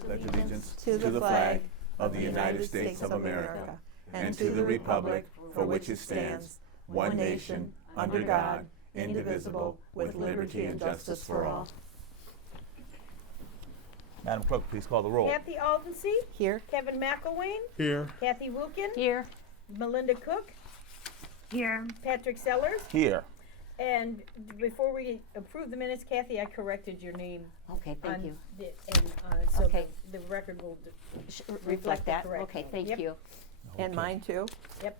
pledge allegiance to the flag of the United States of America and to the republic for which it stands, one nation, under God, indivisible, with liberty and justice for all. Madam Clerk, please call the roll. Kathy Aldensee. Here. Kevin McElwain. Here. Kathy Wilkin. Here. Melinda Cook. Here. Patrick Sellers. Here. And before we approve the minutes, Kathy, I corrected your name. Okay, thank on you. So Okay. the record will Reflect that. correct Okay, name. thank Yep. you. And Okay. mine too. Yep.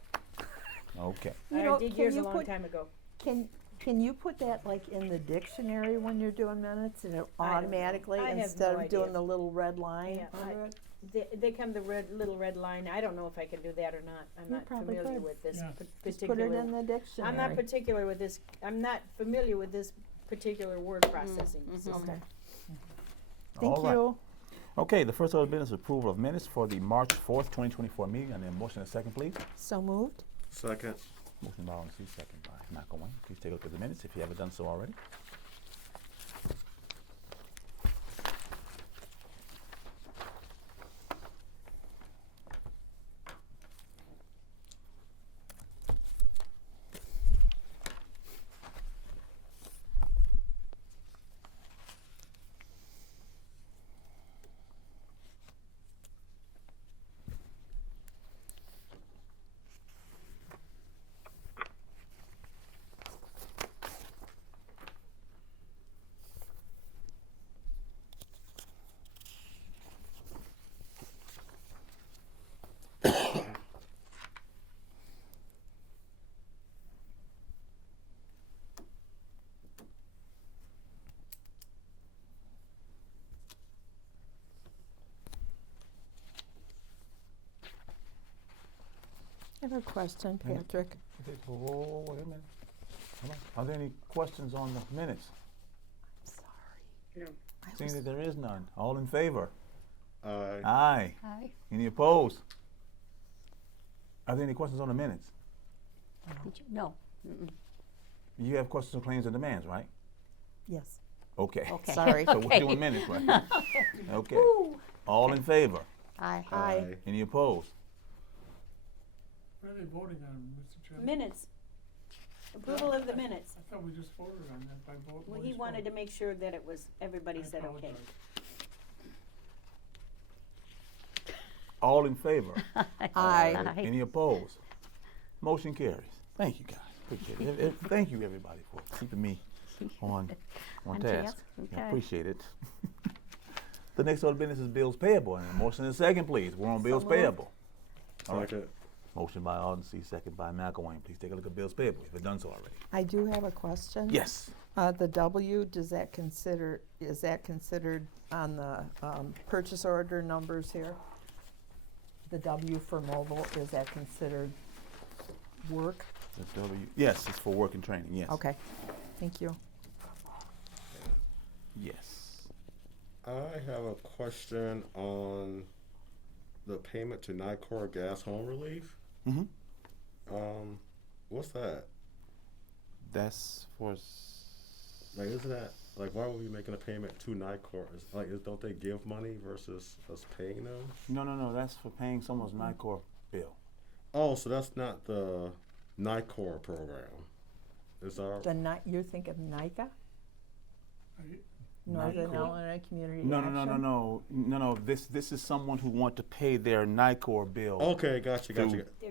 Okay. You I know, did can yours a you long put- time ago. Can you put that like in the dictionary when you're doing minutes and it I don't know. automatically I have instead no of doing idea. the little red line Yeah, under it? They come the little red line. I don't know if I can do that or not. I'm You not probably familiar could. with this Yeah. Just put it particular. in the dictionary. I'm not particular with this. I'm not familiar with this particular word processing system. Okay. All Thank right. you. Okay, the first order of business is approval of minutes for the March 4th, 2024 meeting. And then motion and second, please. So moved. Second. Motion by Aldensee, second by McElwain. Please take a look at the minutes if you haven't done so already. I have a question, Yeah. Patrick. Okay, whoa, wait a minute. Hold on. Are there any questions on the minutes? Sorry. I Seeing was- that there is none. All in favor? Aye. Aye. Hi. Any opposed? Are there any questions on the minutes? Did you? No. Mm-mm. You have questions on claims and demands, right? Yes. Okay. Okay. Sorry. So we're Okay. doing minutes, right? Okay. Woo. All in favor? Aye. Aye. Any opposed? What are they voting on, Mr. Chairman? Minutes. Approval of the minutes. I thought we just voted on that by vote. Well, he wanted to make sure that it was, everybody said okay. All in favor? Aye. Any opposed? Motion carries. Thank you, guys. Appreciate it. Thank you, everybody, for keeping me on On task. task, I okay. appreciate it. The next order of business is bills payable. And a motion and a second, please. We're on bills moved. payable. All right. Second. Motion by Aldensee, second by McElwain. Please take a look at bills payable. If you've done so already. I do have a question. Yes. The W, is that considered on the purchase order numbers here? The W for mobile, is that considered work? The W. Yes, it's for work and training. Yes. Okay, thank you. Yes. I have a question on the payment to NICOR Gas Home Relief. Mm-hmm. What's that? That's for. Like, isn't that, like, why would we be making a payment to NICOR? Don't they give money versus us paying them? No. That's for paying someone's NICOR bill. Oh, so that's not the NICOR program. Is our, You're thinking NICA? Northern NICOR. Illinois Community No. This is someone who want to pay their NICOR bill. okay, gotcha. Their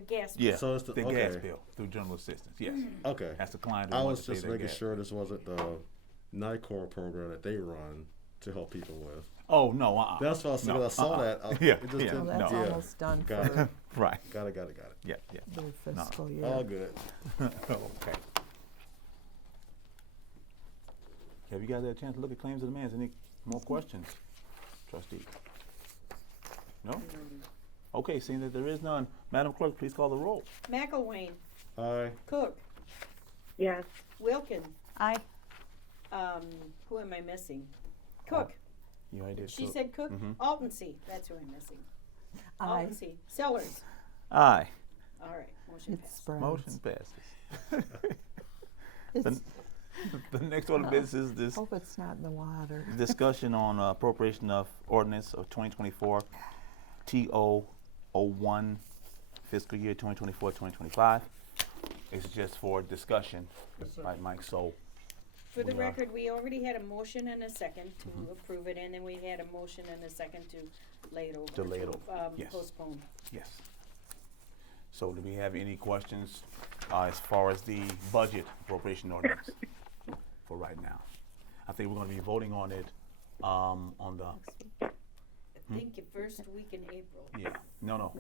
gas. Yeah. So it's the- their gas okay. bill through general assistance. Yes. Okay. That's the client who I wants was to pay just their making gas. sure this wasn't the NICOR program that they run to help people with. Oh no. That's what I saw. No, I saw that. Yeah, It just yeah. didn't- Well, that's No. almost done Got for it. Right. Got it. Yeah. their fiscal year. All good. Okay. Have you guys had a chance to look at claims and demands? Any more questions, trustee? No? Okay, seeing that there is none, Madam Clerk, please call the roll. McElwain. Aye. Cook. Yes. Wilkin. Aye. Who am I missing? Cook. You already did. She Cook. said Cook. Mhm. Aldensee. That's who I'm missing. Aye. Aldensee. Sellers. Aye. All right. Motion It's passed. spreads. Motion passes. It's, The next order of business is this Hope it's not in the water. discussion on appropriation of ordinance of 2024 TO01 fiscal year 2024-2025. It's just for discussion, right, Mike? So For the We are- record, we already had a motion and a second to approve it, and then we had a motion and a second to lay it over. To lay it over, yes. Postpone. yes. So do we have any questions as far as the budget appropriation ordinance for right now? I think we're going to be voting on it on the I think the first week in April. no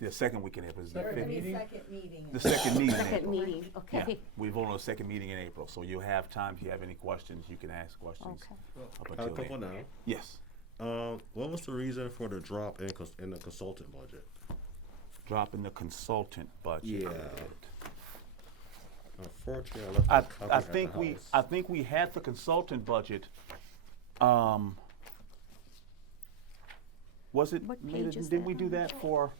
the second week in April is the Second 5th. meeting? The second meeting in Second April. meeting, Yeah, okay. we vote on the second meeting in April, so you'll have time. If you have any questions, you can ask questions Okay. up I have a until couple then. now. Yes. What was the reason for the drop in the consultant budget? Drop in the consultant budget. Yeah. Unfortunately, I left my copy I at the think house. we had the consultant budget. Was it? What Maida, page is didn't that we do on? that for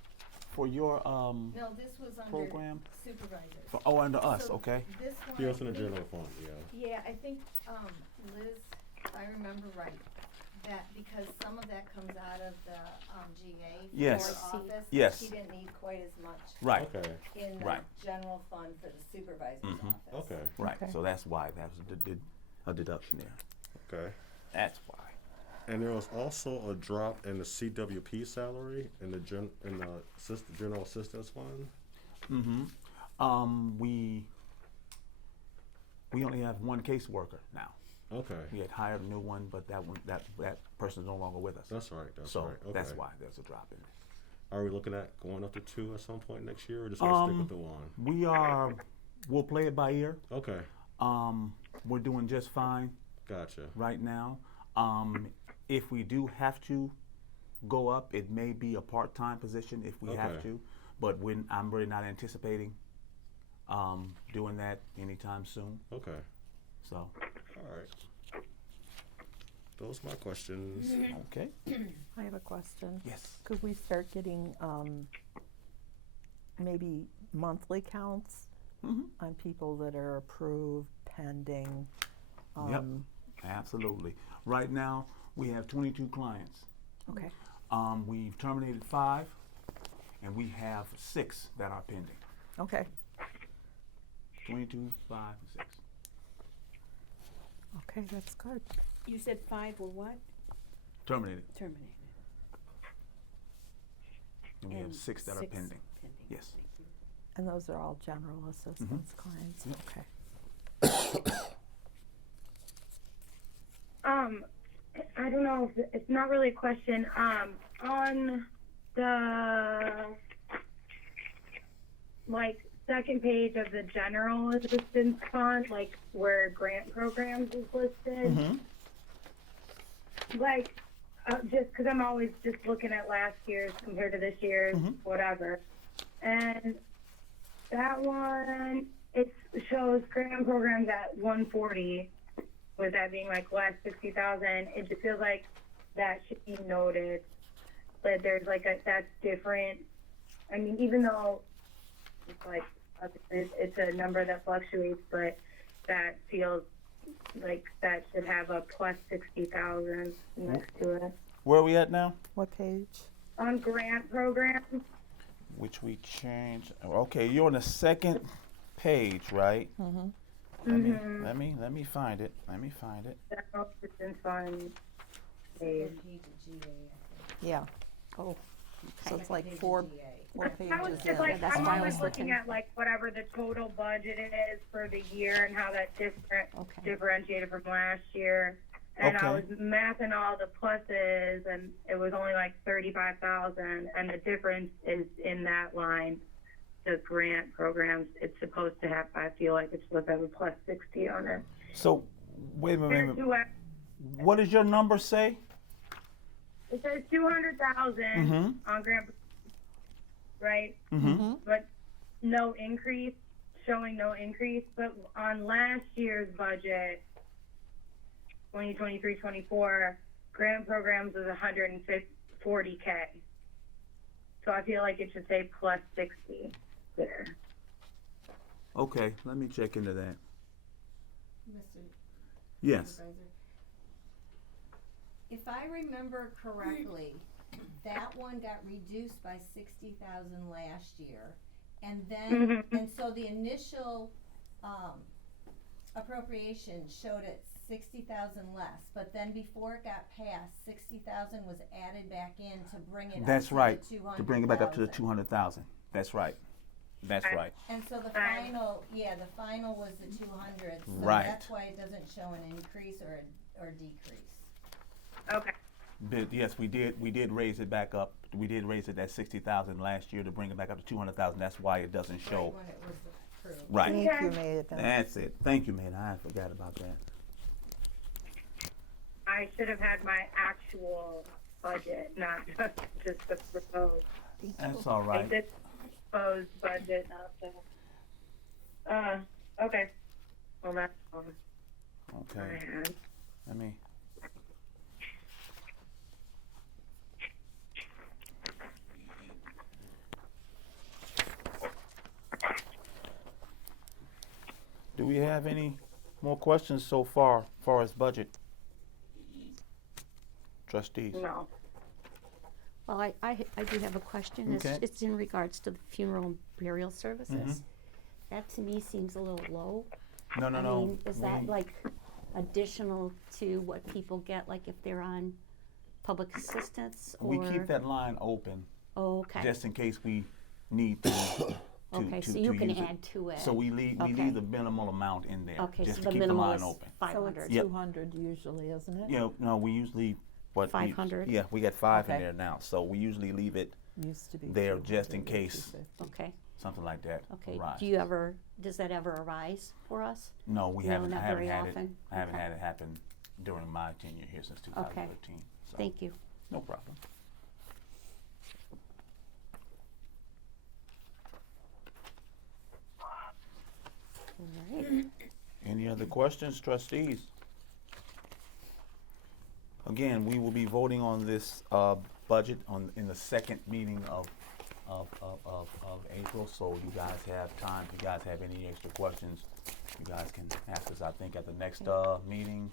your No, this was under program? supervisors. Oh, under us. So Okay. This one. He I was in the think- general fund, yeah. Yeah, I think, Liz, if I remember right, that because some of that comes out of the, GA. Yes. for office, Yes. she didn't need quite as much Right. Okay, in the Right. general fund for the supervisor's Mhm. office. okay, Right. Okay. So that's why that was a deduction there. okay. That's why. And there was also a drop in the CWP salary in the general assistance fund. Mm-hmm. We only have one caseworker now. Okay, We had hired a new one, but that person's no longer with us. that's right, that's So right, okay. that's why there's a drop in it. Are we looking at going up to 2 at some point next year, or just gonna stick with the 1? We'll play it by ear. Okay, We're doing just fine gotcha. right now. If we do have to go up, it may be a part-time position if we have Okay. to, but I'm really not anticipating doing that anytime soon. Okay, So, all right. Those are my questions. okay. I have a question. Yes. Could we start getting, maybe monthly counts Mhm. on people that are approved, pending? Yep. Absolutely. Right now, we have 22 clients. Okay, We've terminated 5, and we have 6 that are pending. okay, 22, 5, and 6. okay, that's good. You said 5 were what? Terminated, Terminated. and we have And 6 that are 6 pending. pending. Yes. Thank you. And those are all general assistance clients, Yep. okay. I don't know, if it's not really a question, on the, like, second page of the general assistance fund, like, where grant programs is listed, like, just because I'm always just looking at last year's compared to this year's, whatever. And that one, it shows grant programs at 140, with that being like last 60,000. It just feels like that should be noted, that there's like that's different. I mean, even though it's like, it's a number that fluctuates, but that feels like that should have a plus 60,000 next to it. Where are we at now? What page? On grant programs, Which we changed. Okay, you're on the second page, right? Mm-hmm. Let me find it. Let me find it. general assistance fund page. Yeah. Oh, so it's like four pages I was in. just like, That's I'm why I always was looking looking at like whatever the total budget is for the year and how that's Okay. differentiated from last year. And I was Okay. mathing all the pluses and it was only like 35,000, and the difference is in that line. The grant programs, it's supposed to have, I feel like it's supposed to have a plus 60 on it. So, wait a minute. There's two, What does your number say? it says 200,000 on grant, right? Mm-hmm. But no increase, showing no increase. But on last year's budget, 2023-24, grant programs was 140K. So I feel like it should say plus 60 there. Okay, let me check into that. Mr. Yes. Supervisor. If I remember correctly, that one got reduced by 60,000 last year. And then, and so the initial, appropriation showed it 60,000 less, but then before it got passed, 60,000 was added back in to bring it That's up to right. the 200,000. To bring it back up to the 200,000. That's right. That's right. And so the final, the final was the 200, so Right. that's why it doesn't show an increase or decrease. Okay. But yes, we did raise it back up. We did raise it at 60,000 last year to bring it back up to 200,000. That's why it doesn't show. Right when it was approved. Right. Thank you, Maiden. That's it. Thank you, man. I forgot about that. I should have had my actual budget, not just the proposed. That's all I right. did proposed budget, not the. Okay. Well, that's all I Okay. had. Let me. Do we have any more questions so far as budget? Trustees? No. Well, I do have a question. Okay. It's in regards to the funeral and burial services. That to me seems a little low. No, no, I no. mean, is that We- like additional to what people get, like if they're on public assistance or? We keep that line open Oh, okay. just in case we need to. Okay, to so you can use it. add to it. So we leave Okay. the minimal amount in there, Okay, just so to the keep the minimal line is open. So 500. it's Yep. 200 usually, isn't it? Yeah, no, we usually, what? 500? Yeah, we got 5 in Okay. there now, so we usually leave it Used to be there just in 200 or case. 250. Okay, something like that. okay. arises. Do you ever, does that ever arise for us? No, we No, haven't, I not haven't very had it, often? I haven't Okay. had it happen during my tenure here since 2013. So, Thank you. no problem. All right. Any other questions, trustees? Again, we will be voting on this budget in the second meeting of April, so you guys have time. If you guys have any extra questions, you guys can ask us, I think, at the next meeting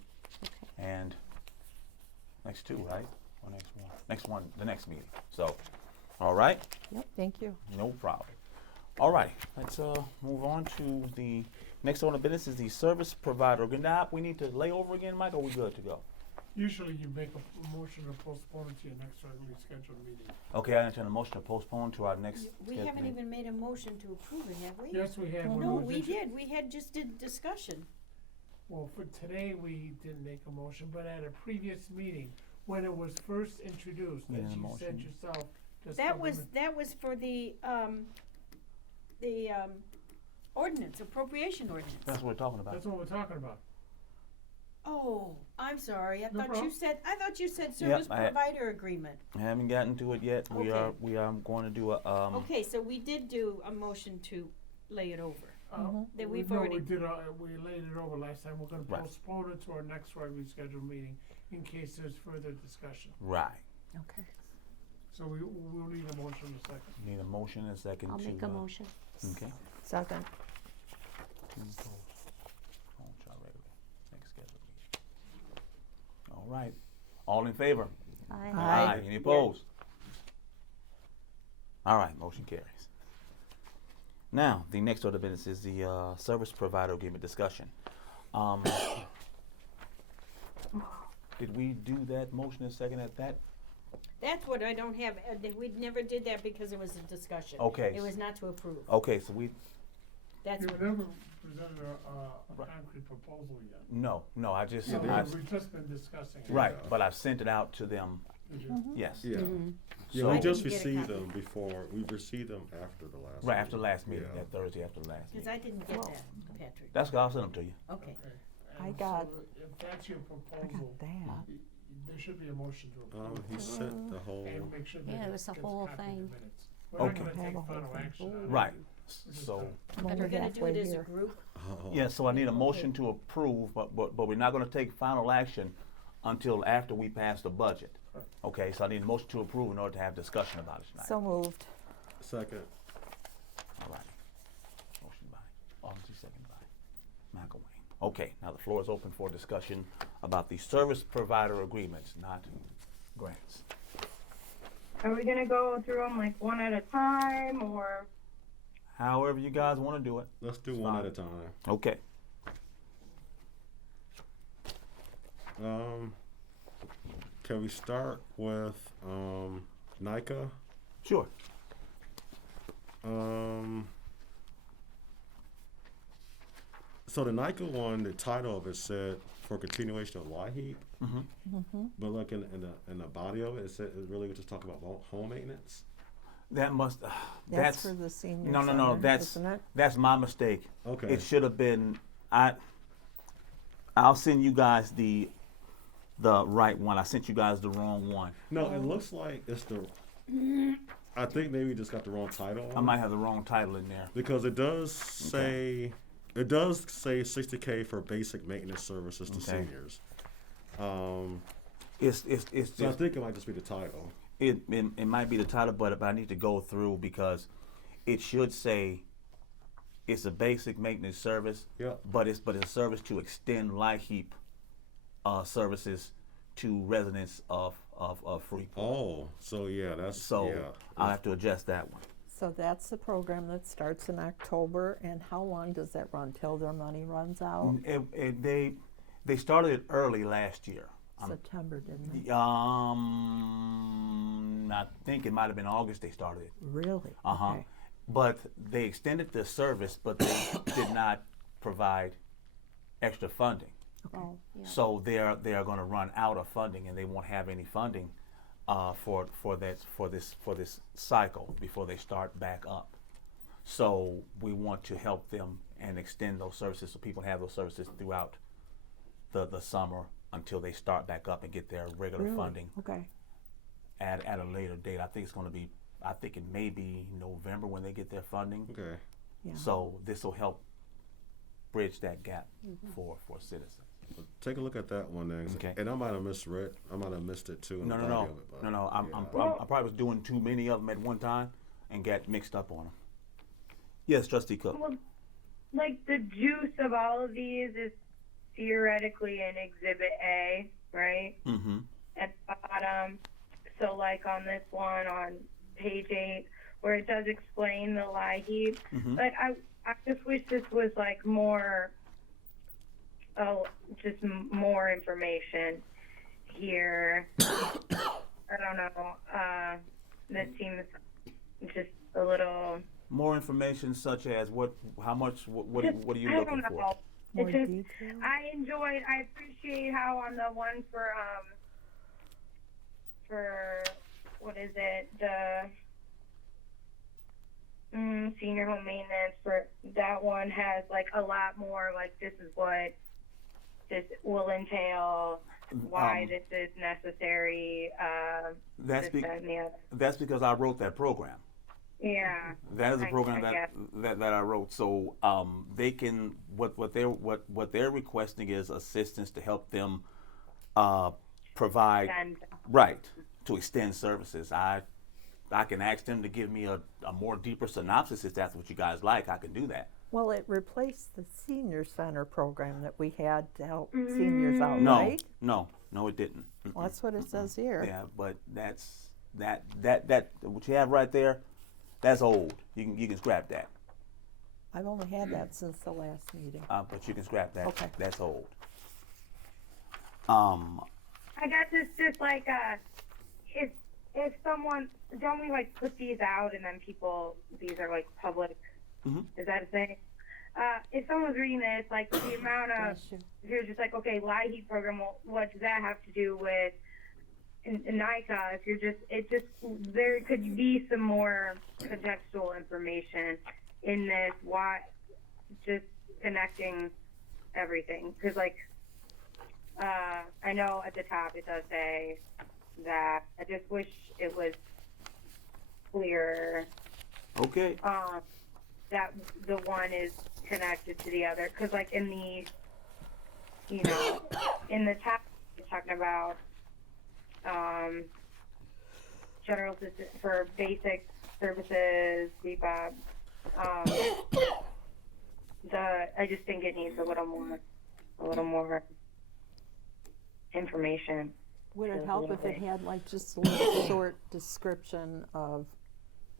and next two, right? Or next one? Next one, the next meeting. So, all right? Yep, thank you. No problem. All right, let's move on to the next order of business is the service provider. Now, we need to lay over again, Mike, or we good to go? Usually you make a motion to postpone it to your next regularly scheduled meeting. Okay, I entertain a motion to postpone to our next. We scheduled haven't meeting. even made a motion to approve it, have we? Yes, we had. when No, it was we intro- did. We had just did discussion. Well, for today, we didn't make a motion, but at a previous meeting, when it was first introduced, We as had a you said motion. yourself, just That cover was, the- that was for the ordinance, appropriation ordinance. That's what we're talking about. that's what we're talking about. Oh, I'm sorry. I No thought you problem. said, service I- provider agreement. I haven't gotten to it yet. We Okay. are going to do a, Okay, so we did do a motion to lay it over. That we've No, already- we did, we laid it over last time, we're gonna Right. postpone it to our next regularly scheduled meeting in case there's further discussion. right. Okay. So we'll need a motion in a second. Need a motion and a second I'll to. make a motion. Okay. Second. To post on to our regular next scheduled meeting. All right. All in favor? Aye. Aye. Any opposed? All right, motion carries. Now, the next order of business is the service provider agreement discussion. Did we do that motion and second at that? That's what I don't have. We never did that because it was a discussion. Okay. It was not to approve. Okay, so we, That's You've what, never presented a Right. concrete proposal yet. no, I just, So I've, we've just been discussing it. right, but I've sent it out to them, Did you? yes. Yeah. Mhm. Yeah, So- we I just didn't get a received copy. them before, we received them after the last. Right, after the last meeting, Yeah. that Thursday after the last because meeting. I didn't get that, Patrick. That's good, I'll send them to you. Okay. Okay. I And got- so if that's your I proposal, got that. there should be a motion to approve. He sent the whole, And make sure that Yeah, it it was gets the whole copied in thing. minutes. We're not Okay. gonna Have take a whole final thing. action on it. Right, We're just so, I'm But only we're gonna do halfway it as a here. group. yeah, so I need a motion to approve, but we're not gonna take final action until after we pass the budget. Right. Okay, so I need a motion to approve in order to have discussion about it tonight. So moved. second, All right. Motion by Alderman, second by McElwain. Okay, now the floor is open for discussion about the service provider agreements, not grants. Are we gonna go through them like one at a time, or? However you guys want to do it. Let's do one at a time. Okay. Can we start with NICA? Sure. So the NICA one, the title of it said for continuation of LIHEAP, but like in the body of it, it said it really was just talking about home maintenance. That must. That's for the senior No. center, That's isn't it? that's my mistake. Okay. It should have been. I'll send you guys the right one. I sent you guys the wrong one. No, it looks like it's the. I think maybe we just got the wrong title. I might have the wrong title in there. Because it does say, it does say $60K for basic maintenance services to Okay. seniors. It's So I just, think it might just be the title. it might be the title, but I need to go through because it should say it's a basic maintenance service, Yep. but it's a service to extend LIHEAP services to residents of Freeport. Oh, so yeah, that's So yeah. I'll have to adjust that one. So that's the program that starts in October, and how long does that run, till their money runs out? They started it early last year. September, didn't it? I think it might have been August they started it. Really? Okay. But they extended the service, but they did not provide extra funding. Oh, yeah. So they are going to run out of funding, and they won't have any funding for this cycle before they start back up. So we want to help them and extend those services so people have those services throughout the summer until they start back up and get their regular Really? funding Okay. at a later date. I think it may be November when they get their funding. Okay. Yeah. So this will help bridge that gap for citizens. Well, take a look at that one then. Okay. And I might have misread. I might have missed it too. In No. the body of it, but, I yeah. probably was doing too many of them at one time and got mixed up on them. Yes, Trustee Cook. Well, like the juice of all of these is theoretically in Exhibit A, right? Mm-hmm. At the bottom. So like on this one on page 8, where it does explain the LIHEAP, Mm-hmm. but I just wish this was like more, just more information here. I don't know. That seems just a little. More information such as how much, what are you I looking don't for? know. More It's just, detail? I appreciate how on the one for what is it, the senior home maintenance, for that one has like a lot more, like this is what this will entail, why this is necessary, That's this, that, and the other. that's because I wrote that program. Yeah. That is a program I that I wrote. So they can what they're requesting is assistance to help them provide And to extend services. I can ask them to give me a more deeper synopsis if that's what you guys like. I can do that. Well, it replaced the senior center program that we had to help seniors out, No, right? no, it didn't. Well, that's what it says here. Yeah, but that's that what you have right there. That's old. You can scrap that. I've only had that since the last meeting. But you can scrap that. Okay. That's old. I guess it's just like if someone, don't we like put these out and then these are like public, is that a thing? If someone's reading this, like the amount of, if you're just like, okay, LIHEAP program, well, what does that have to do with NICA? If you're there could be some more contextual information in this, why, just connecting everything. Because like, I know at the top it does say that. I just wish it was clearer. Okay. That the one is connected to the other. Because like in the, in the top, it's talking about general assistance for basic services, BBOB. I just think it needs a little more a little more information. Would it Just a help little if it bit. had like just a little short description of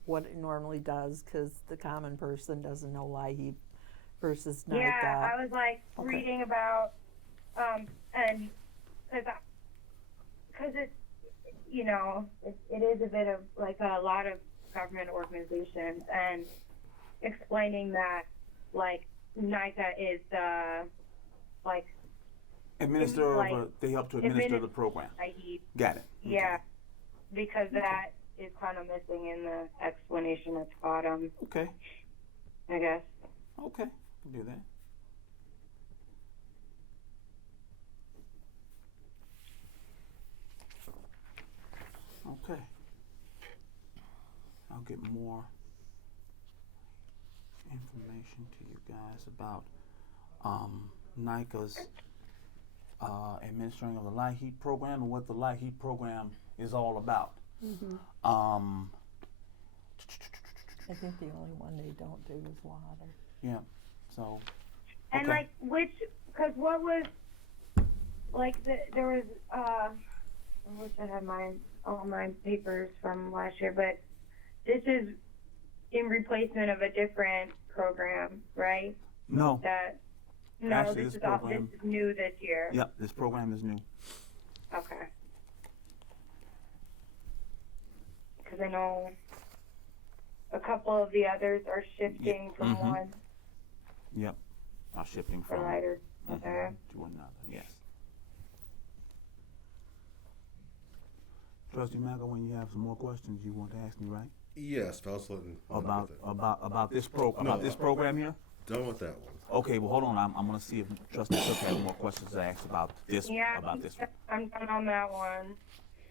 what it normally does? Because the common person doesn't know LIHEAP versus NICA. Yeah, I was like Okay. reading about, and because it's, you know, it is a bit of like a lot of government organizations, and explaining that like NICA is like Administer Like, they help to administer the program. LIHEAP. Got it. Yeah, because that is kind of missing in the explanation at the bottom, Okay. I guess. Okay. Can do that. Okay. I'll get more information to you guys about NICA's administering of the LIHEAP program and what the LIHEAP program is all about. I think the only one they don't do is water. Yeah. So. And Okay. like because what was like there was I wish I had all my papers from last year, but this is in replacement of a different program, right? No. No, Actually, this this is all program- this is new this year. Yep. This program is new. Okay. Because I know a couple of the others are shifting from mhm. one Yep. Are shifting from provider. mhm, Okay. to another. Yes. Trustee Maga, when you have some more questions you want to ask me, right? Yes, I was looking. About this No. this program here? Done with that one. Okay, well hold on. I'm gonna see if Trustee Cook has more questions to ask about this Yeah, about this one. I'm done on that one.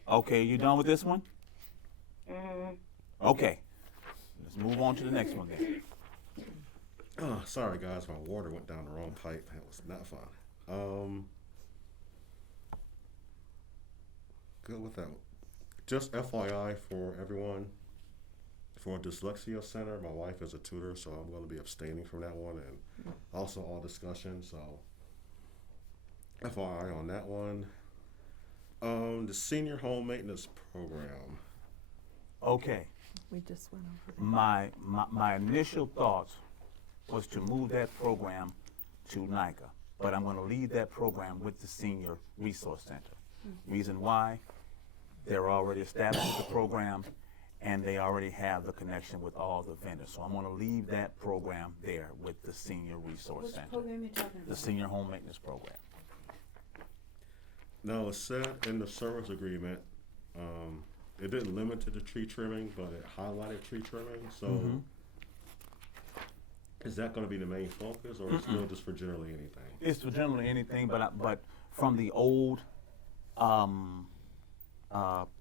Okay, you done with this one? Mm-hmm. Okay. Let's move on to the next one then. Oh, sorry guys, my water went down the wrong pipe. That was not fun. Good with that one. Just FYI for everyone, for Dyslexia Center, my wife is a tutor, so I'm going to be abstaining from that one, and also all discussion, so FYI on that one. The Senior Home Maintenance Program. Okay. We just went over that. My initial thoughts was to move that program to NICA, but I'm gonna leave that program with the Senior Resource Center. Reason why, they're already established with the program, and they already have the connection with all the vendors. So I'm gonna leave that program there with the Senior Resource Which Center. program you talking The about? Senior Home Maintenance Program. Now, it said in the service agreement, it didn't limit to the tree trimming, but it highlighted tree trimming, so Mhm. is that gonna be the main focus, or is it still just for generally anything? It's for generally anything, but from the old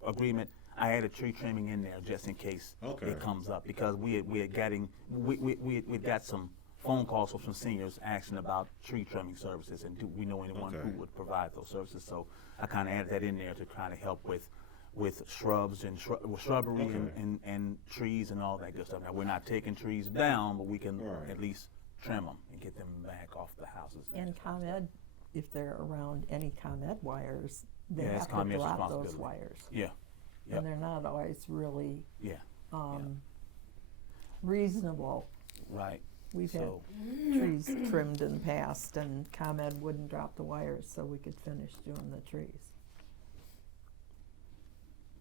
agreement, I added tree trimming in there just in case Okay. it comes up, because we got some phone calls from some seniors asking about tree trimming services, and do we know anyone Okay. who would provide those services? So I kind of added that in there to kind of help with shrubs and shrubbery Okay. and trees and all that good stuff. Now, we're not taking trees down, but we can Right. at least trim them and get them back off the houses. And ComEd, if they're around any ComEd wires, they Yeah, it's have to ComEd's drop those responsibility. wires. Yeah, Yep. And they're not always really yeah, reasonable. right. We've had So, trees trimmed in the past, and ComEd wouldn't drop the wires so we could finish doing the trees.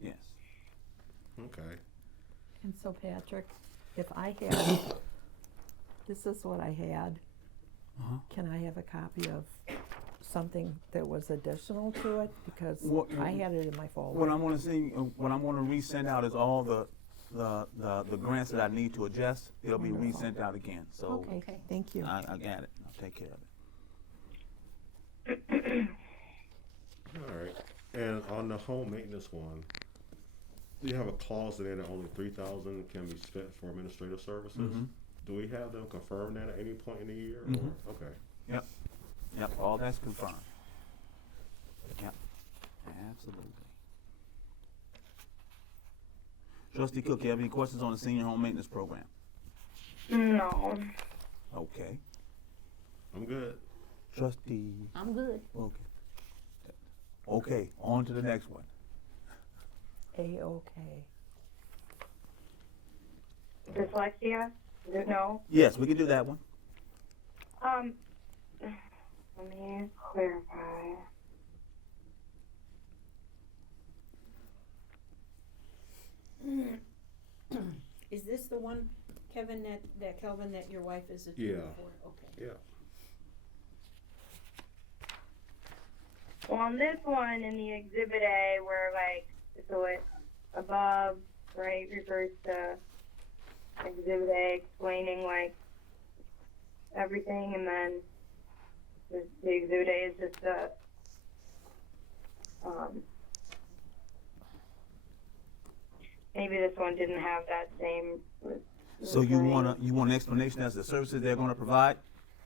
yes. Okay. And so Patrick, if I had, this is what I had, Uh-huh. can I have a copy of something that was additional to it? Because What- I had it in my folder. What I'm gonna see, what I'm gonna resend out is all the grants that I need to adjust. It'll be Wonderful. resent out again, so Okay, thank you. I got it. I'll take care of it. All right. And on the home maintenance one, you have a clause in there that only 3,000 can be spent for administrative services. Mhm. Do we have them confirm that at any point in the year? Mhm. Or? Okay. Yep, all that's confirmed. Yep, absolutely. Trustee Cook, you have any questions on the senior home maintenance program? No. Okay. I'm good. Trustee, I'm good. okay. Okay, on to the next one. A-okay. Dyslexia? No. Yes, we can do that one. Let me clarify. Is this the one, Kevin, that Kelvin, that your wife is a tutor Yeah. for? Okay. Yeah. Well, on this one in the Exhibit A, where so it above, right, refers to Exhibit A explaining everything, and then the Exhibit A is just maybe this one didn't have that same. So you want an explanation as to the services they're gonna provide?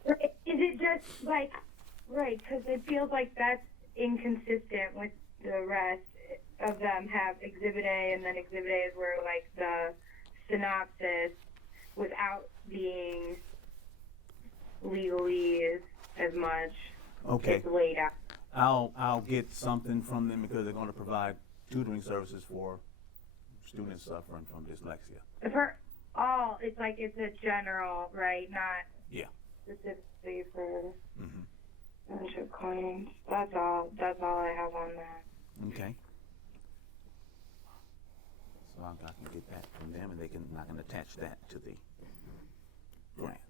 Is it just right? Because it feels like that's inconsistent with the rest of them. Have Exhibit A, and then Exhibit A is where the synopsis, without being legally as much, Okay, is laid out. I'll get something from them because they're gonna provide tutoring services for students suffering from dyslexia. For all, it's a general, right? Not Yeah. specifically for Mhm. township claims. That's all. That's all I have on that. Okay. So I can get that from them and I can attach that to the grant.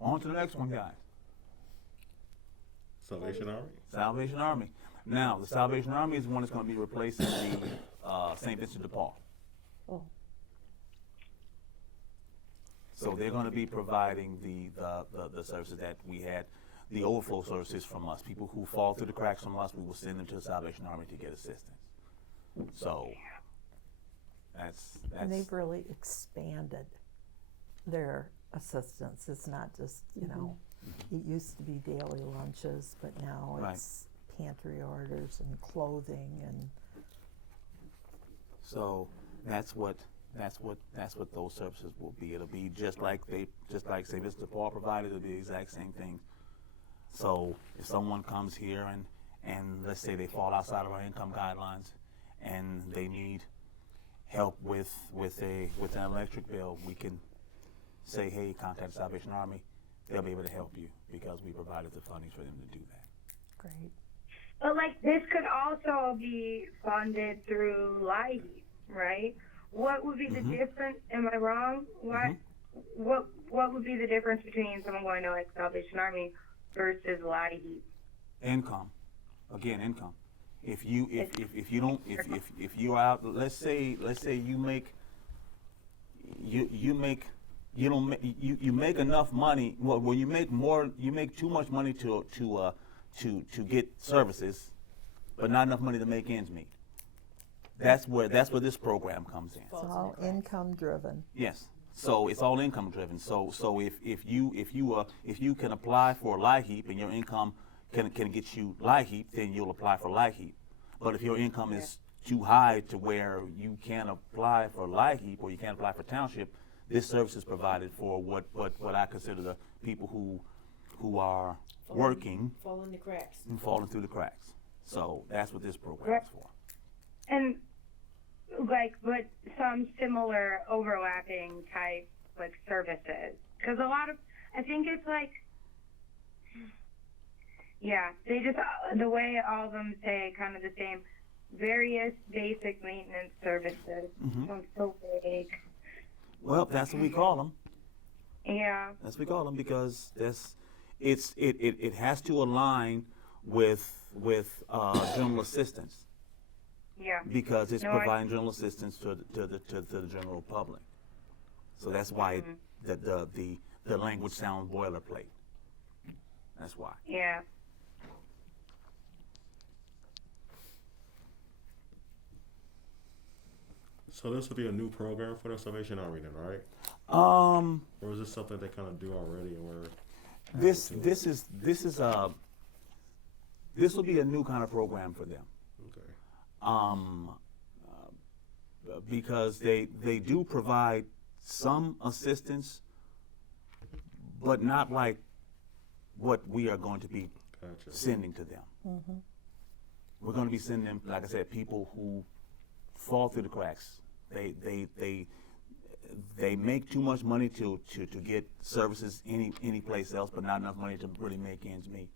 On to the next one, guys. Salvation Army? Salvation Army. Now, the Salvation Army is the one that's going to be replacing the St. Vincent de Paul. Oh. So they're going to be providing the services that we had, the overflow services from us. People who fall through the cracks from us, we will send them to the Salvation Army to get assistance. So that's And they've really expanded their assistance. It's not just, it used to be daily lunches, but now Right. it's pantry orders and clothing and so that's what those services will be. It'll be just like St. Vincent de Paul provided. It'll be the exact same thing. So if someone comes here and let's say they fall outside of our income guidelines and they need help with an electric bill, we can say, hey, contact the Salvation Army. They'll be able to help you because we provided the funding for them to do that. great. But this could also be funded through LIHEAP, right? What would be the difference? Am I wrong? What would be the difference between someone going to Salvation Army versus LIHEAP? Income, again, income. If you are out, let's say you make enough money. Well, when you make too much money to get services, but not enough money to make ends meet. That's where this program comes in. It's all income driven. Yes. So it's all income driven. So if you can apply for LIHEAP and your income can get you LIHEAP, then you'll apply for LIHEAP. But if your income is too high to where you can't apply for LIHEAP or you can't apply for township, this service is provided for what I consider the people who are working Falling the cracks. and falling through the cracks. So that's what this program is for. And but some similar overlapping type services, because I think it's they just the way all of them say kind of the same, various basic maintenance services. Sounds so vague. Well, that's what we call them. Yeah. That's what we call them because it has to align with general assistance. Yeah. Because it's No, providing general assistance to the general public. So that's why the language sounds boilerplate. That's why. Yeah. So this will be a new program for the Salvation Army then, right? Or is this something they kind of do already and we're This will be a new kind of program for them. okay? Because they do provide some assistance, but not like what we are going to be Gotcha. sending to them. We're going to be sending them, like I said, people who fall through the cracks. They make too much money to get services any place else, but not enough money to really make ends meet.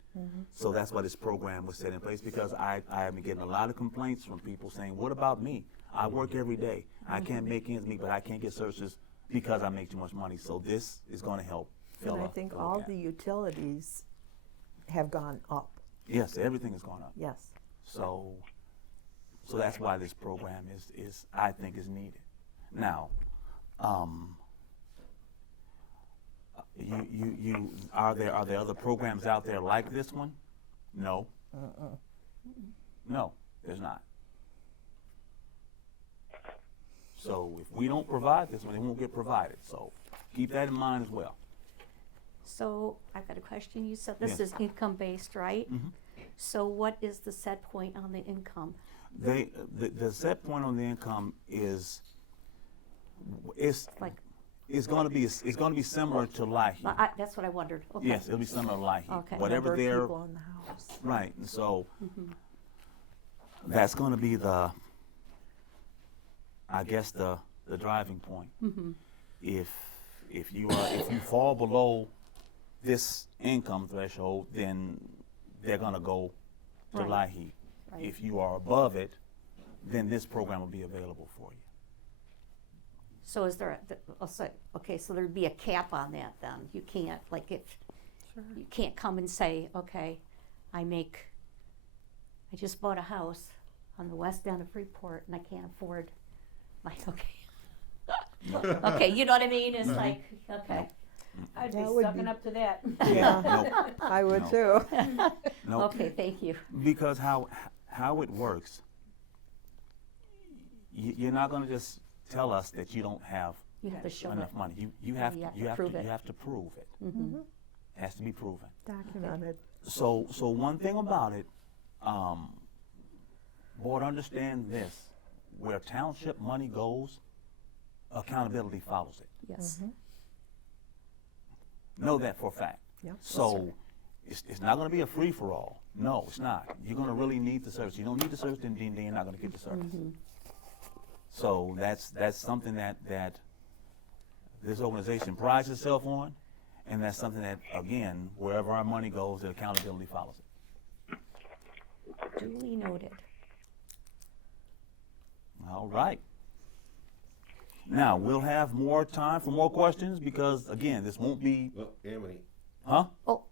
So that's why this program was set in place, because I have been getting a lot of complaints from people saying, what about me? I work every day. I can't make ends meet, but I can't get services because I make too much money. So this is going to help fill And I up. think fill all gap. the utilities have gone up, Yes, everything has gone up. yes. So that's why this program is I think is needed. Now, are there other programs out there like this one? No. No, there's not. So if we don't provide this one, it won't get provided. So keep that in mind as well. So I've got a question. You said this Yes. is income-based, right? So what is the set point on the income? The set point on the income is Like, going to be similar to LIHEAP. that's what I wondered. Okay. Yes, it'll be similar to LIHEAP. Okay. Whatever Number of their people in the house. right, and so that's going to be I guess the driving point. If you fall below this income threshold, then they're going to go to Right. LIHEAP. Right. If you are above it, then this program will be available for you. So is there, okay, so there'd be a cap on that then? You can't, like, if, you can't come and say, okay, I just bought a house on the west end of Freeport and I can't afford my, okay. Okay, you know what I mean? It's like, okay. I'd be That would sucking be- up to that. Yeah, I would too. No, Okay, thank you. because how it works, you're not going to just tell us that you don't have You have to show it. enough money. You have You to have to prove it. you have to prove it. It has to be proven. Documented. So one thing about it, board, understand this: where township money goes, accountability follows it. Yes. Know that for a fact. Yep. So it's not going to be a free for all. No, it's not. You're going to really need the service. You don't need the service, then you're not going to get the service. So that's something that this organization prides itself on, and that's something that, again, wherever our money goes, the accountability follows it. Duly noted. All right. Now, we'll have more time for more questions because, again, this won't be, Well, Amity. huh? Oh,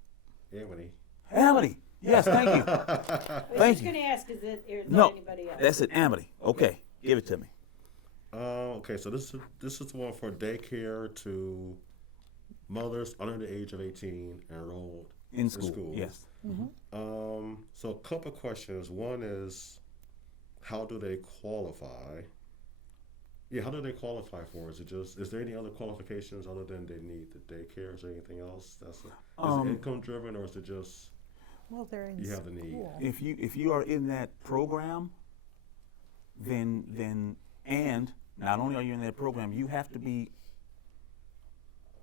Amity. Amity. Yes, thank you. I was Thank just you. gonna ask, is there No, anybody else? that's it, Amity. Okay, give it to me. Okay, so this is the one for daycare to mothers under the age of 18 enrolled In school, yes. So a couple questions. One is, how do they qualify? Yeah, how do they qualify for? Is there any other qualifications other than they need the daycare? Is there anything else is it income driven, or is it just Well, they're in you have the need? school. If you are in that program, then and not only are you in that program, you have to be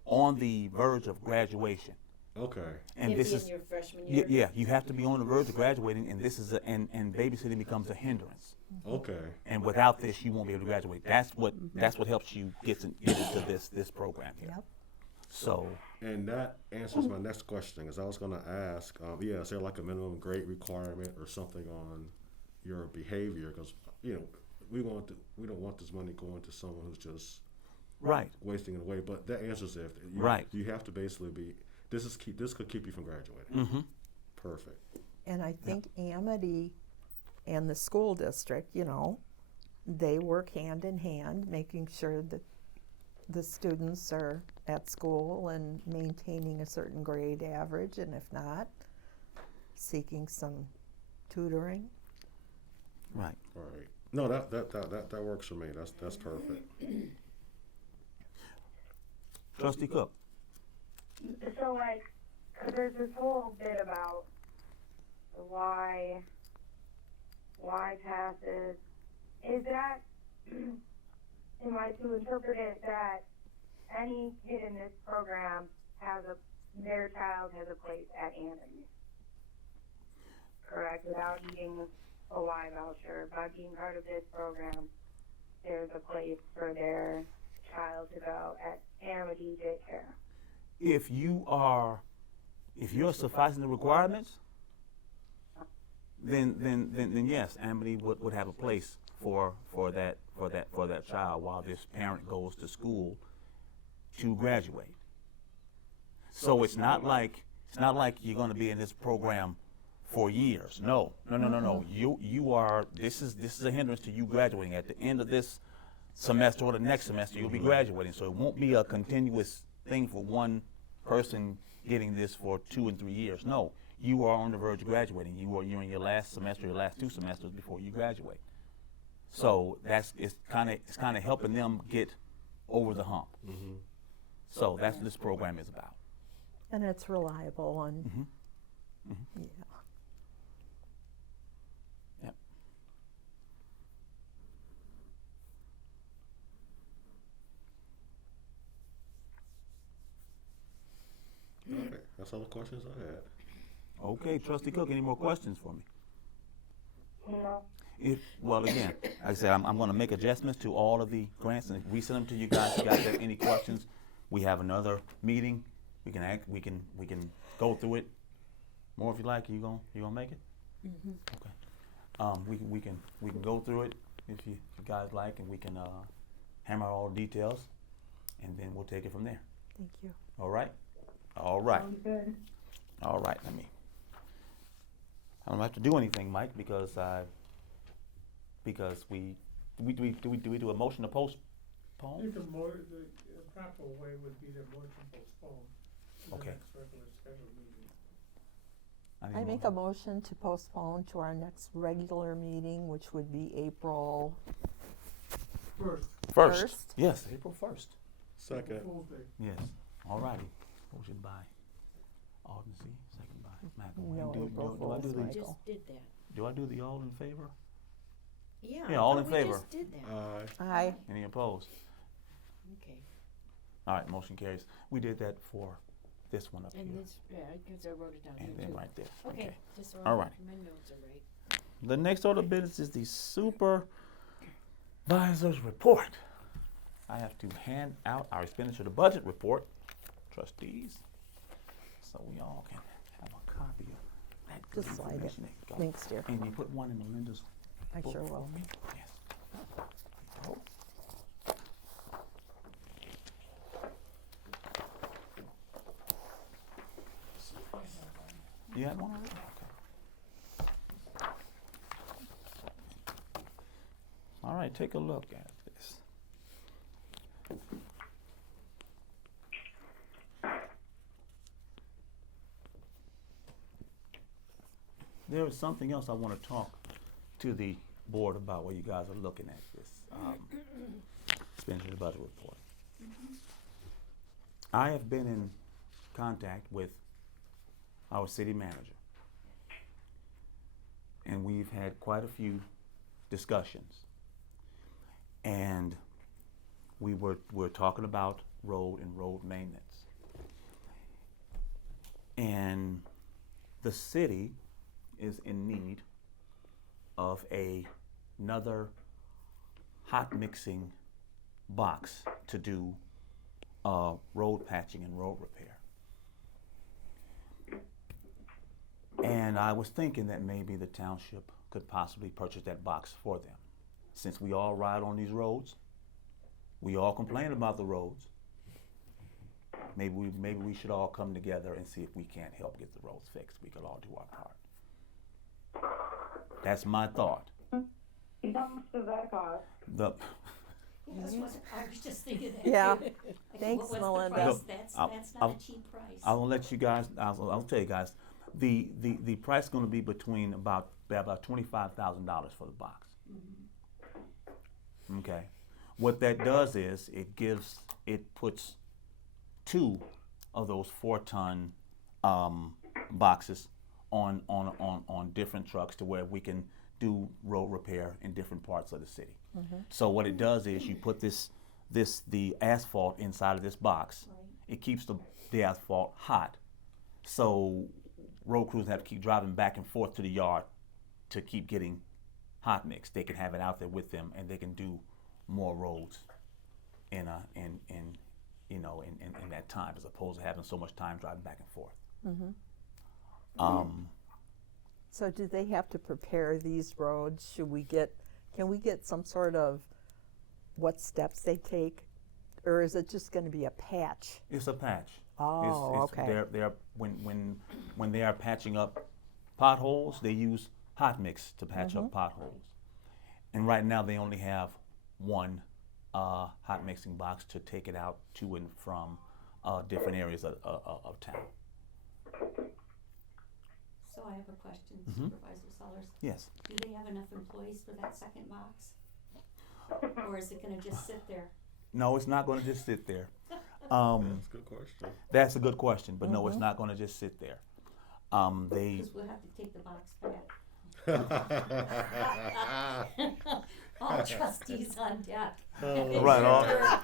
on the verge of graduation. Okay. And If this in is your freshman year? yeah, you have to be on the verge of graduating, and this is and babysitting becomes a hindrance. Okay. And without this, you won't be able to graduate. That's what helps you get into this program here. Yep. So And that answers my next question, because I was going to ask, is there like a minimum grade requirement or something on your behavior? Because we don't want this money going to someone who's just right, wasting it away. But that answers it. Right. You have to basically be. This could keep you from graduating. Perfect. And I think Amity and the school district, they work hand in hand, making sure that the students are at school and maintaining a certain grade average, and if not, seeking some tutoring. right. All right. No, that works for me. That's perfect. Trustee Cook. So, there's this whole bit about the why passes. Is that, am I to interpret it that any kid in this program has a their child has a place at Amity. Correct, without needing a Y voucher, by being part of this program, there's a place for their child to go at Amity daycare. If you're sufficing the requirements, then yes, Amity would have a place for that child while this parent goes to school to graduate. So it's not like you're going to be in this program for years. No. You are. This is a hindrance to you graduating. At the end of this semester or the next semester, you'll be graduating. So it won't be a continuous thing for one person getting this for 2 and 3 years. No, you are on the verge of graduating. You're in your last semester, your last 2 semesters before you graduate. So it's kind of helping them get over the hump. Mm-hmm. So that's what this program is about. And it's reliable and, yeah. Yep. Okay, that's all the questions I had. Okay, Trustee Cook, any more questions for me? No. Well, again, like I said, I'm going to make adjustments to all of the grants and resend them to you guys. If you guys have any questions, we have another meeting. We can go through it more if you like. You gonna make it? Okay. We can go through it if you guys like, and we can hammer out all the details, and then we'll take it from there. Thank you. All right. All right. Sounds good. All right. I don't have to do anything, Mike, because we do a motion to postpone? I think the proper way would be to motion postpone to the Okay. next regular scheduled meeting. I make a motion to postpone to our next regular meeting, which would be April First, First. Yes, April 1st. Second. Fool's Day. Yes. All righty. Motion by Alden C. Second by McElwain. No, April do I do Fool's, the Michael. Just did that. do I do the all in favor? Yeah. Yeah, I all thought in we favor. just did that. Aye. Any opposed? Okay. All right, motion carries. We did that for this one up And here, this, yeah, because I wrote it down and here then too. right there. Okay, just so All right. my notes are right. The next order of business is the supervisor's report. I have to hand out our expenditure to budget report, trustees, so we all can have a copy of that good Just slide it. information. There you go. Thanks, dear. And you put one in Melinda's I book sure for will. me? Yes. There you go. You had one already? Okay. All right, take a look at this. There is something else I want to talk to the board about while you guys are looking at this expenditure budget report. I have been in contact with our city manager, and we've had quite a few discussions. And we're talking about road and road maintenance. And the city is in need of another hot mixing box to do road patching and road repair. And I was thinking that maybe the township could possibly purchase that box for them. Since we all ride on these roads, we all complain about the roads. Maybe we should all come together and see if we can't help get the roads fixed. We could all do our part. That's my thought. How much does that cost? I was just thinking that. Yeah. Like, Thanks, what was Melinda. the price? Look, That's I'll- not a cheap price. I'll let you guys. I'll tell you guys. The price is going to be between about $25,000 for the box. Okay. What that does is it puts 2 of those 4-ton boxes on different trucks to where we can do road repair in different parts of the city. So what it does is you put the asphalt inside of this box. Right. It keeps the asphalt hot So road crews have to keep driving back and forth to the yard to keep getting hot mix. They can have it out there with them, and they can do more roads in that time, as opposed to having so much time driving back and forth. So do they have to prepare these roads? Can we get some sort of what steps they take? Or is it just gonna be a patch? It's a patch. Oh, okay. They're when they are patching up potholes, they use hot mix to patch up potholes. And right now they only have one hot mixing box to take it out to and from different areas of town. So I have a question, Mhm. Supervisor Sellers. Yes. Do they have enough employees for that second box? Or is it gonna just sit there? No, it's not going to just sit there. That's a good question. That's a good question, but no, it's not going to just sit there. They Because we'll have to take the box back. All trustees on deck. right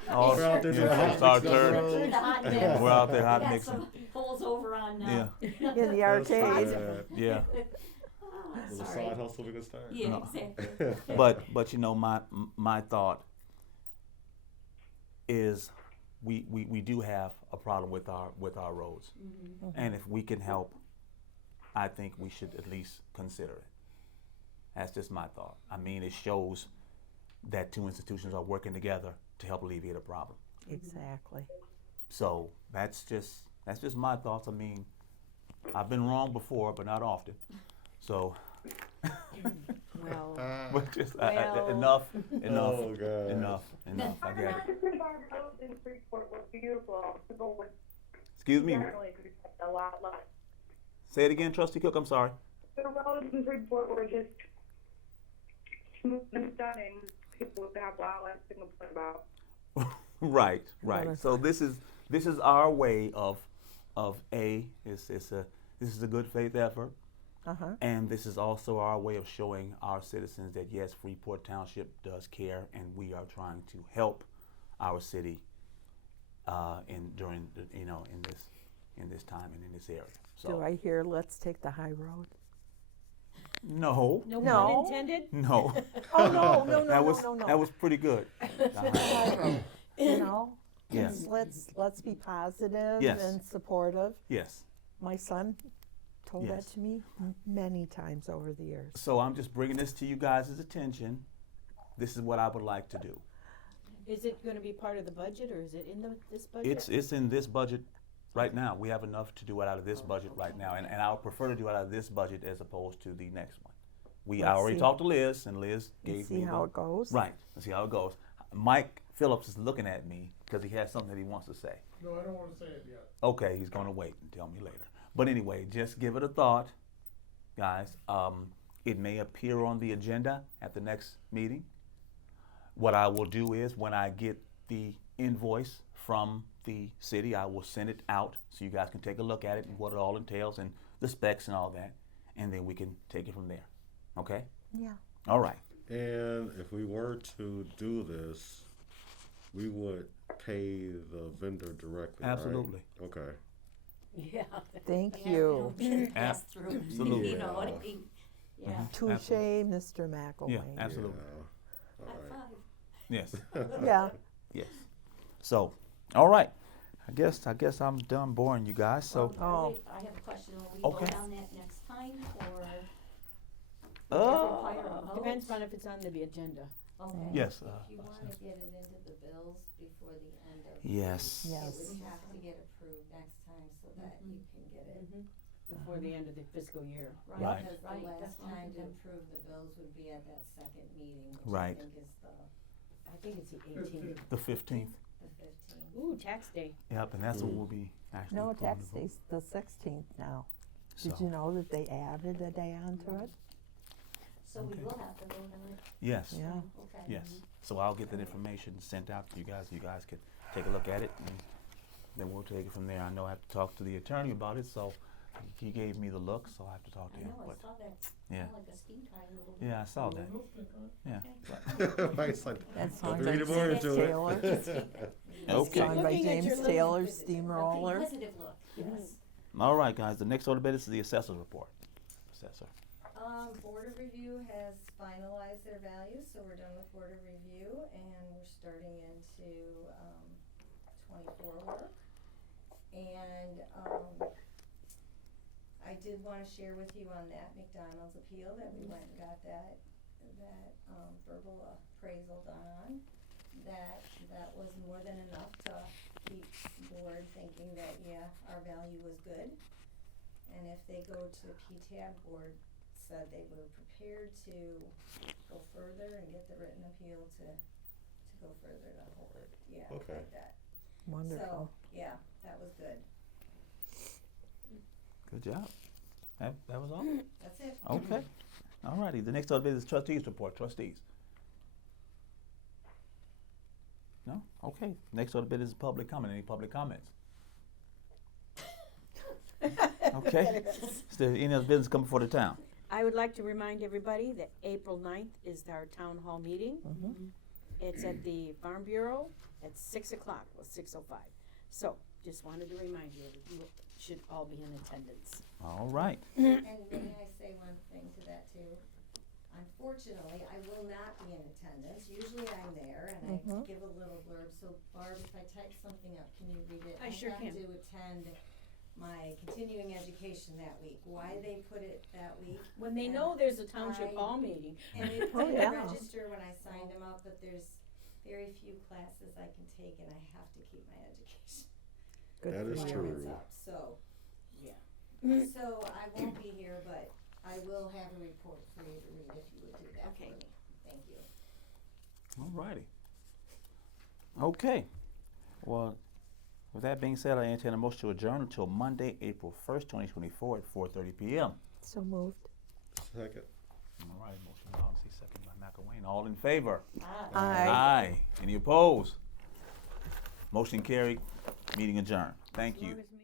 all We're out there doing hot it's our mix. turn. The hot mix. We're out there hot We got mixing. some holes over on, Yeah, In the arcade? yeah. Ah, There's a sorry. side hustle we can start. Yeah, No. exactly. But you know, my thought is we do have a problem with our roads, and if we can help, I think we should at least consider it. That's just my thought. I mean, it shows that two institutions are working together to help alleviate a problem. Exactly. So that's just my thoughts. I mean, I've been wrong before, but not often. So, Well, but just Well- enough. Oh, God. Enough. I get it. Our roads in Freeport were beautiful. People would Excuse me. definitely appreciate a lot less. Say it again, Trustee Cook. I'm sorry. The roads in Freeport were just smooth and stunning. People would have a lot less to complain about. Right. Wonderful. So this is our way of this is a good faith effort, and this is also our way of showing our citizens that yes, Freeport Township does care, and we are trying to help our city during in this time and in this area. So Do I hear let's take the high road? no, no No. pun intended? no. Oh, no, That was pretty good. High road. You know? Yes. Let's be positive Yes. and supportive. Yes. My son told that Yes. to me many times over the years. So I'm just bringing this to you guys' attention. This is what I would like to do. Is it gonna be part of the budget, or is it in this budget? It's in this budget right now. We have enough to do it out of this budget right now, and I would prefer to do it out of this budget as opposed to the next one. I Let's already see. talked to Liz, and Liz gave Let's me see how it goes. right. Let's see how it goes. Mike Phillips is looking at me because he has something that he wants to say. No, I don't wanna say it yet. Okay, he's going to wait and tell me later. But anyway, just give it a thought, guys. It may appear on the agenda at the next meeting. What I will do is when I get the invoice from the city, I will send it out so you guys can take a look at it and what it all entails and the specs and all that, and then we can take it from there. Okay? Yeah. All right. And if we were to do this, we would pay the vendor directly, right? Absolutely. Okay. Yeah. Thank Yeah, you. we don't get it passed through. Absolutely. You know what I mean? Yeah. Touche, Mr. McElwain. Yeah, absolutely. Yeah. High All right. five. Yes. Yeah. Yes. So, all right. I guess I'm done boring you guys. So, Oh. I have a question. Will we Okay. vote on that next time, or? Uh, does that require a vote? Depends on if it's on the agenda. Okay. yes. If you wanna get it into the bills before the end of. Yes. Yes. It would have to get approved next time so that you can get it. Before the end of the fiscal year. Right. Because the Right, last that's what time we to do. approve the bills would be at that second meeting, which Right. I think is I think it's the 18th. The 15th. the 15th. Ooh, tax day. Yep, and that's what we'll be actually. No, going to tax vote. day's the 16th now. Did So, you know that they added a day onto it? So we Okay. will have to vote on it. Yes. Yeah. Okay. Yes. So I'll get that information sent out to you guys. You guys can take a look at it, and then we'll take it from there. I know I have to talk to the attorney about it, so he gave me the look, so I have to talk to I him. know, I But saw that, yeah, kinda like a ski tie a little bit. yeah, I saw that. Yeah. It's like, That's don't sung read by it more James into Taylor. it. Okay. Sung by Looking at your James little Taylor's visit. A Steamroller. positive look, yes. All right, guys, the next order of business is the assessor's report. Assessor. Board of Review has finalized their values, so we're done with Board of Review, and we're starting into, 24 work. And, I did wanna share with you on that McDonald's appeal that we went and got that verbal appraisal done on. That was more than enough to keep the board thinking that, yeah, our value was good. And if they go to PTAB, board said they were prepared to go further and get the written appeal to go further to hold it, yeah, Okay. like that. Wonderful. So, yeah, that was good. Good job. That was all? That's it. Okay. All righty, the next order of business is trustees report. Trustees. No? Okay. Next order of business is public comment. Any public comments? Okay. Is there any other business coming before the town? I would like to remind everybody that April 9th is our town hall meeting. It's at the Farm Bureau at 6 o'clock, or 6:05. So, just wanted to remind you, you should all be in attendance. All right. And may I say one thing to that too? Unfortunately, I will not be in attendance. Usually I'm there and I give a little blurb. So Barb, if I type something up, can you read it? I sure can. have to attend my continuing education that week. Why they put it that week? When they And know there's a township I- hall meeting. And it Oh, didn't yeah. register when I signed them up, but there's very few classes I can take and I have to keep my education Good That for is you. true. requirements up, so. Yeah. So I won't be here, but I will have a report for you to read if you would do that for Okay. me. Thank you. All righty. Okay. Well, with that being said, I entertain a motion to adjourn until Monday, April 1st, 2024 at 4:30 p.m. So moved. Second. All right, motion by Alden, second by McElwain. All in favor? Aye. Aye. Any opposed? Motion carried. Meeting adjourned. Thank As you. long as meeting-